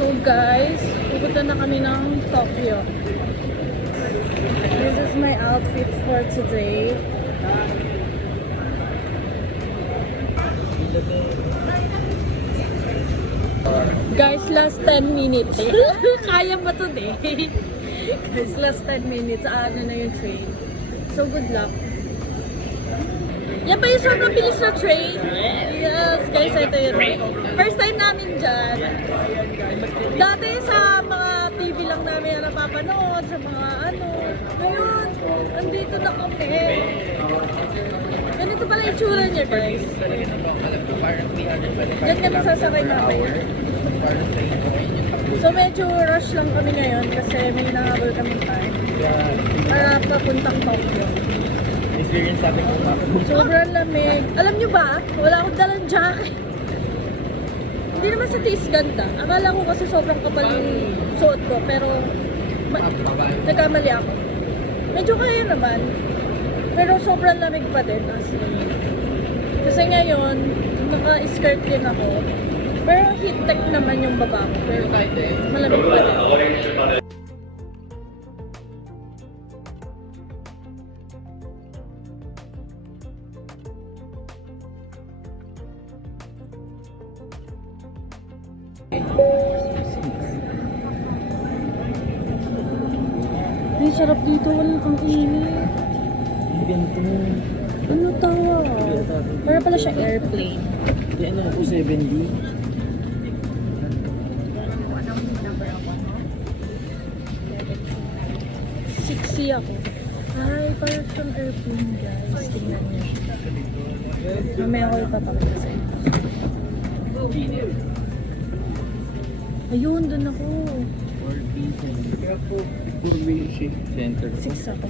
So guys, pupunta na kami ng Tokyo. This is my outfit for today. Guys, last 10 minutes. Kaya ba to eh? Guys, last 10 minutes. Ano na yung train. So good luck. Yan ba yung sobrang bilis na train? Yes, guys, ito yun. First time namin dyan. Dati sa mga TV lang namin na napapanood, sa mga ano. Ngayon, andito na kami. Ganito pala yung tsura niya, guys. Diyan kami sasakay namin. So medyo rush lang kami ngayon kasi may nahabol kami time para papuntang Tokyo. Experience natin kung Sobrang lamig. Alam nyo ba, wala akong dalang jacket. Hindi naman sa taste ganda. Akala ko kasi sobrang kapal yung suot ko, pero nagkamali ako. Medyo kaya naman, pero sobrang lamig pa din. Kasi ngayon, naka-skirt din ako. Pero heat tech naman yung baba ko. Pero malamig pa din. Ay, sarap dito. Walang kang init. ganito. Ano tawa? Para pala siya airplane. Hindi, ano ako, 7D. 60 ako. Ay, parang siyang airplane, guys. Tingnan niyo. Mamaya ko ipapakita sa inyo. Ayun, dun ako. center. 6 ako.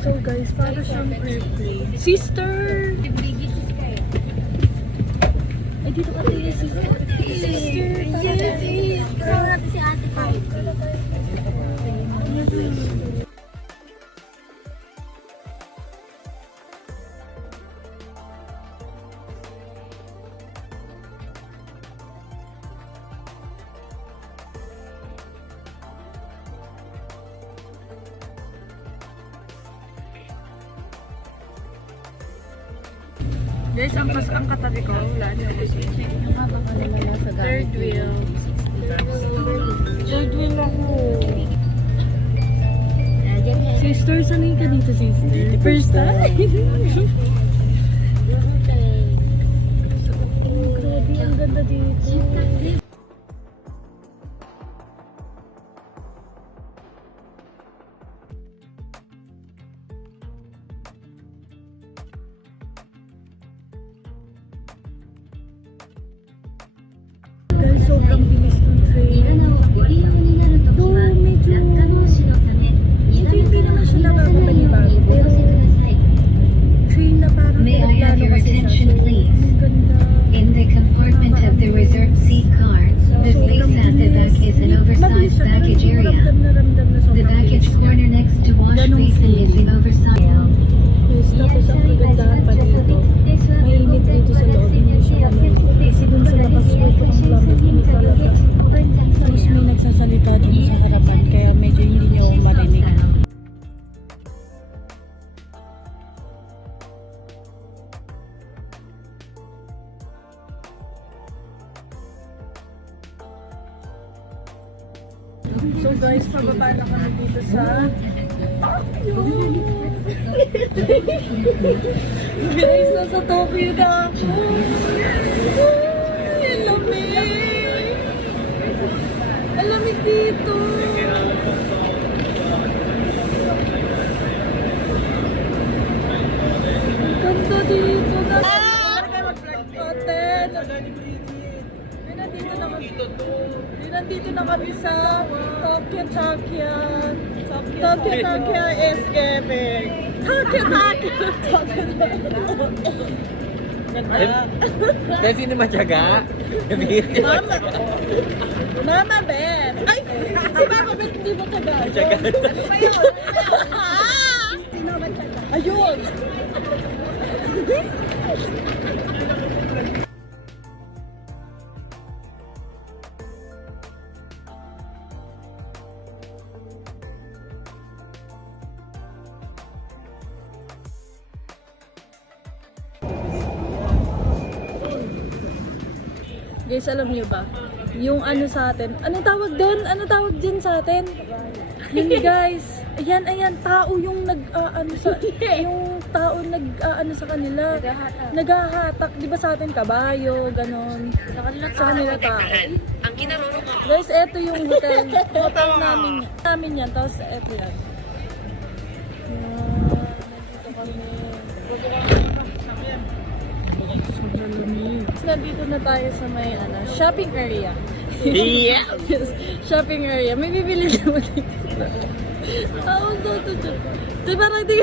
So guys, para siyang airplane. Sister! Ay, dito ka tayo, sister. Sister! Yes! Kasama natin si Ate Pai. Guys, ang katabi ko, wala niyo ako sa third wheel. Third wheel ako. Sister, sanay ka dito, sister? First time? Grabe, ang ganda dito. Guys, sobrang bilis ng train. Though, medyo hindi naman siya nakakapanibago. Pero, train na parang plano kasi siya. So, ang ganda. In the compartment of the reserved seat car, the place at the back is an oversized baggage area. The baggage corner next to wash basin is an oversized. Yes, tapos ang kagandahan pa dito. Mainit dito sa loob. Hindi siya kasi dun sa labas sobrang lamig. Hindi talaga. Tapos may nagsasalita dun sa harapan. Kaya medyo hindi nyo marinig. So guys, pababa na kami dito sa Tokyo. Guys, nasa Tokyo na ako. Ay, ang lamig. Ang lamig dito. Ang ganda dito. Nandito na kami sa Tokyo is giving. Tokyo. Kasi hindi matyaga. Mama Bet. Ay, si Mama Bet hindi mo taga. Matyaga. Guys, alam niyo ba? Yung ano sa atin, anong tawag doon? Anong tawag dyan sa atin? Yun guys, ayan, tao yung ano sa, yung tao ano sa kanila. Naghahatak. Di ba sa atin, kabayo, ganon. Sa kanila tao. Guys, eto yung hotel. Hotel namin yan. Tapos eto yan. Nandito kami. Sobrang lamig. Nandito na tayo sa may shopping area. Yeah! Yes, shopping area. May bibili naman dito. Di parang di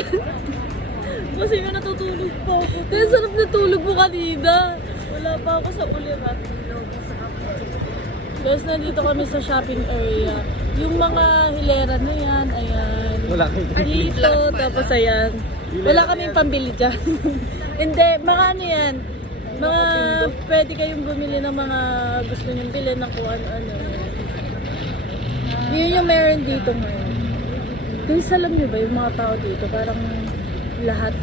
kasi nga natutulog pa ako. Kaya sarap natulog mo kanina. Wala pa ako sa ulirat. Guys, nandito kami sa shopping area. Yung mga hilera na yan, ayan. Wala kayo. Dito, tapos ayan. Wala kaming pambili dyan. Hindi, mga ano yan. Mga pwede kayong bumili ng mga gusto nyong bilhin ng kung ano. Yun yung meron dito ngayon. Guys, alam nyo ba yung mga tao dito, parang lahat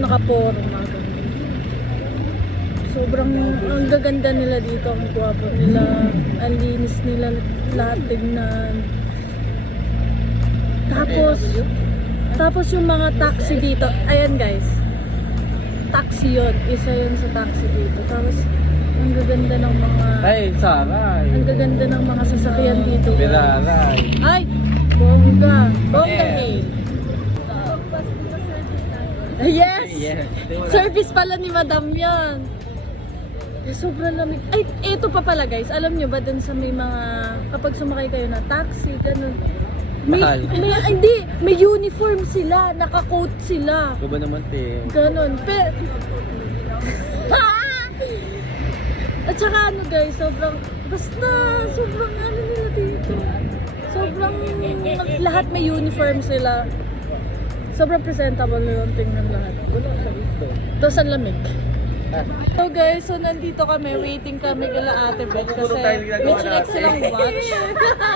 nakaporma. Sobrang ang gaganda nila dito, ang gwapo nila, ang linis nila, lahat tignan. Tapos yung mga taxi dito, ayan guys, taxi yun, isa yun sa taxi dito. Tapos ang gaganda ng mga Saray. ang gaganda ng mga sasakyan dito. Biraray. Ay, bongga hail. Yes! Yes. Service pala ni Madam yan. Sobrang lamig. Ay, eto pa pala guys. Alam nyo ba dun sa may mga, kapag sumakay kayo na taxi, ganun. Mahal. May uniform sila, naka-coat sila. Ito ba naman, te? Ganun. Pero, at saka ano guys, sobrang ano nila dito. Sobrang, lahat may uniform sila. Sobrang presentable na yung tingnan lahat. Wala ka dito. Tapos ang lamig. So guys, so nandito kami, waiting kami kala Ate Beth kasi may chinek silang watch. Hindi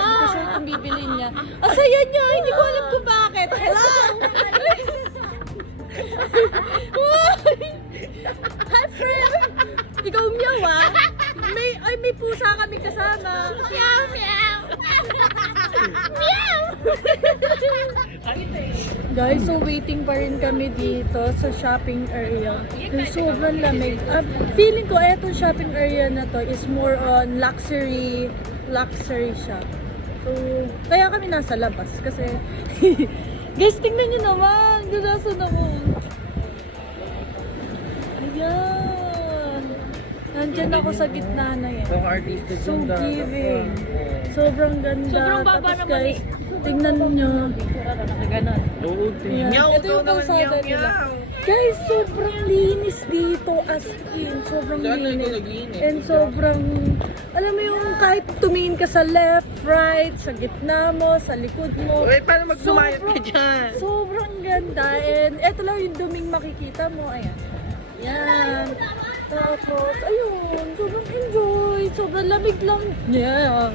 ko sure kung bibili niya. Ang saya niya, hindi ko alam kung bakit. Hello! Hi friend! Ikaw meow ah! May pusa kami kasama. Meow meow! Meow! Guys, so waiting pa rin kami dito sa shopping area. Guys, sobrang lamig. Feeling ko etong shopping area na to is more on luxury shop. So, kaya kami nasa labas kasi guys, tingnan nyo naman. Durasan ako. Ayan. Nandyan ako sa gitna na yan. So, artistic So yung giving. Sobrang ganda. Tapos guys, tingnan nyo. Oo, te. Ayan. Ito yung kalsada nila. Guys, sobrang linis dito. As in, sobrang Saan na ito linis. naglinis? And sobrang, alam mo yung kahit tumingin ka sa left, right, sa gitna mo, sa likod mo. Uy, paano magsumayot ka sobrang- dyan? Sobrang ganda. And eto lang yung duming makikita mo. Ayan. Yan. Tapos, ayun, sobrang enjoy. Sobrang lamig lang. Yeah.